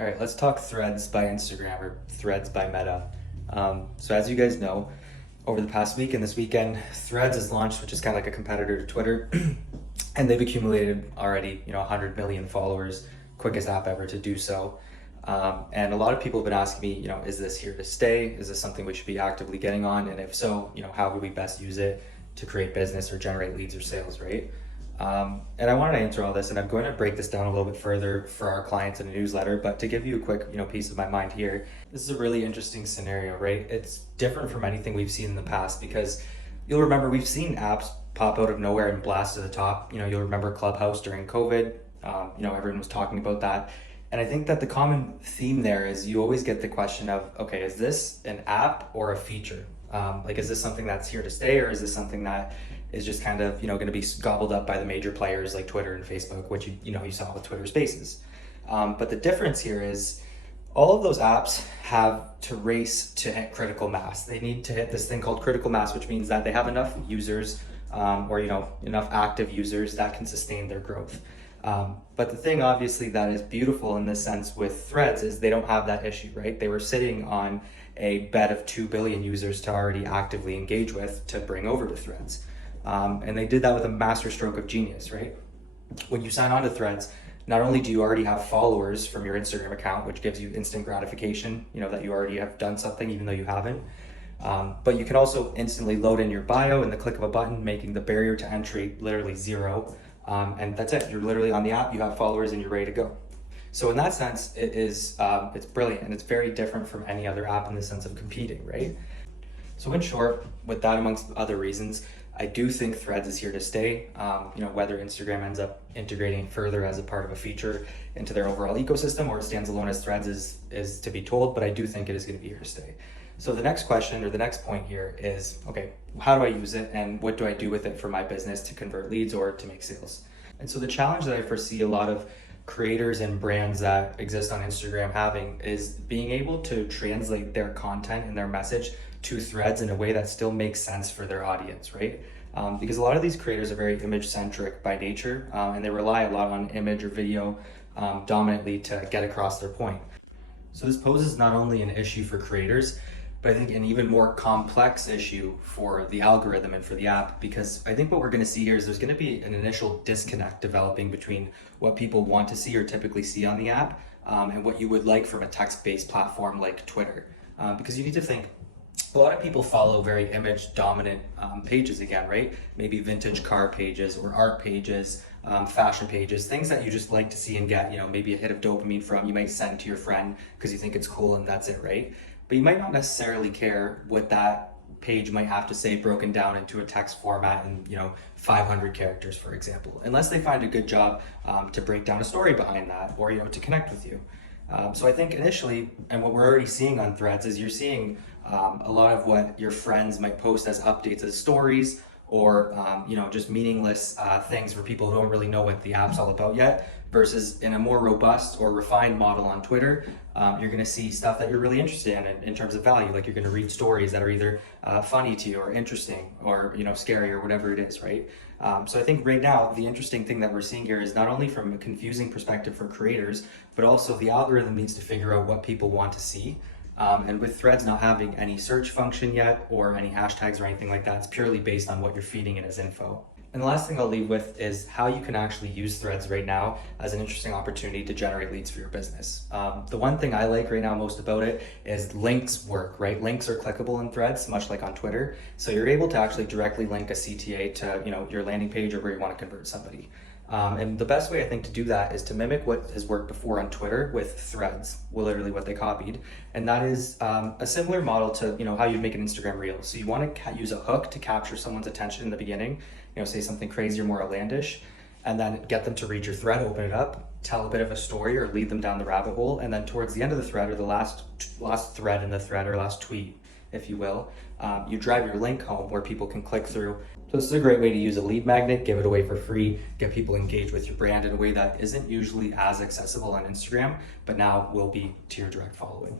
All right, let's talk Threads by Instagram or Threads by Meta. So as you guys know, over the past week and this weekend, Threads has launched, which is kind of like a competitor to Twitter, and they've accumulated already, 100 million followers, quickest app ever to do so. And a lot of people have been asking me, is this here to stay? Is this something we should be actively getting on? And if so, how would we best use it to create business or generate leads or sales, right? And I wanted to answer all this, and I'm going to break this down a little bit further for our clients in a newsletter, but to give you a quick, piece of my mind here, this is a really interesting scenario, right? It's different from anything we've seen in the past because you'll remember we've seen apps pop out of nowhere and blast to the top. You'll remember Clubhouse during COVID. Everyone was talking about that. And I think that the common theme there is you always get the question of, okay, is this an app or a feature? Is this something that's here to stay, or is this something that is just kind of, going to be gobbled up by the major players like Twitter and Facebook, which you saw with Twitter Spaces. But the difference here is all of those apps have to race to hit critical mass. They need to hit this thing called critical mass, which means that they have enough users or enough active users that can sustain their growth. But the thing obviously that is beautiful in this sense with Threads is they don't have that issue, right? They were sitting on a bed of 2 billion users to already actively engage with to bring over to Threads. And they did that with a master stroke of genius, right? When you sign on to Threads, not only do you already have followers from your Instagram account, which gives you instant gratification, that you already have done something even though you haven't, but you can also instantly load in your bio in the click of a button, making the barrier to entry literally zero. And that's it. You're literally on the app, you have followers, and you're ready to go. So in that sense, it's brilliant, and it's very different from any other app in the sense of competing, right? So in short, with that amongst other reasons, I do think Threads is here to stay. Whether Instagram ends up integrating further as a part of a feature into their overall ecosystem or it stands alone as Threads is to be told, but I do think it is going to be here to stay. So the next question or the next point here is, okay, how do I use it and what do I do with it for my business to convert leads or to make sales? And so the challenge that I foresee a lot of creators and brands that exist on Instagram having is being able to translate their content and their message to Threads in a way that still makes sense for their audience, right? Because a lot of these creators are very image centric by nature, and they rely a lot on image or video dominantly to get across their point. So this poses not only an issue for creators, but I think an even more complex issue for the algorithm and for the app, because I think what we're going to see here is there's going to be an initial disconnect developing between what people want to see or typically see on the app and what you would like from a text-based platform like Twitter. Because you need to think, a lot of people follow very image dominant pages again, right? Maybe vintage car pages or art pages, fashion pages, things that you just like to see and get, maybe a hit of dopamine from. You might send to your friend because you think it's cool and that's it, right? But you might not necessarily care what that page might have to say broken down into a text format in 500 characters, for example, unless they find a good job to break down a story behind that or to connect with you. So I think initially, and what we're already seeing on Threads is you're seeing a lot of what your friends might post as updates as stories or just meaningless things for people who don't really know what the app's all about yet, versus in a more robust or refined model on Twitter, you're going to see stuff that you're really interested in terms of value. Like you're going to read stories that are either funny to you or interesting or scary or whatever it is, right? So I think right now the interesting thing that we're seeing here is not only from a confusing perspective for creators, but also the algorithm needs to figure out what people want to see. And with Threads not having any search function yet or any hashtags or anything like that, it's purely based on what you're feeding it as info. And the last thing I'll leave with is how you can actually use Threads right now as an interesting opportunity to generate leads for your business. The one thing I like right now most about it is links work, right? Links are clickable in Threads, much like on Twitter. So you're able to actually directly link a CTA to your landing page or where you want to convert somebody. And the best way I think to do that is to mimic what has worked before on Twitter with Threads, literally what they copied. And that is a similar model to how you'd make an Instagram reel. So you want to use a hook to capture someone's attention in the beginning, say something crazy or more outlandish, and then get them to read your thread, open it up, tell a bit of a story or lead them down the rabbit hole. And then towards the end of the thread or the last thread in the thread or last tweet, if you will, you drive your link home where people can click through. So this is a great way to use a lead magnet, give it away for free, get people engaged with your brand in a way that isn't usually as accessible on Instagram, but now will be to your direct following.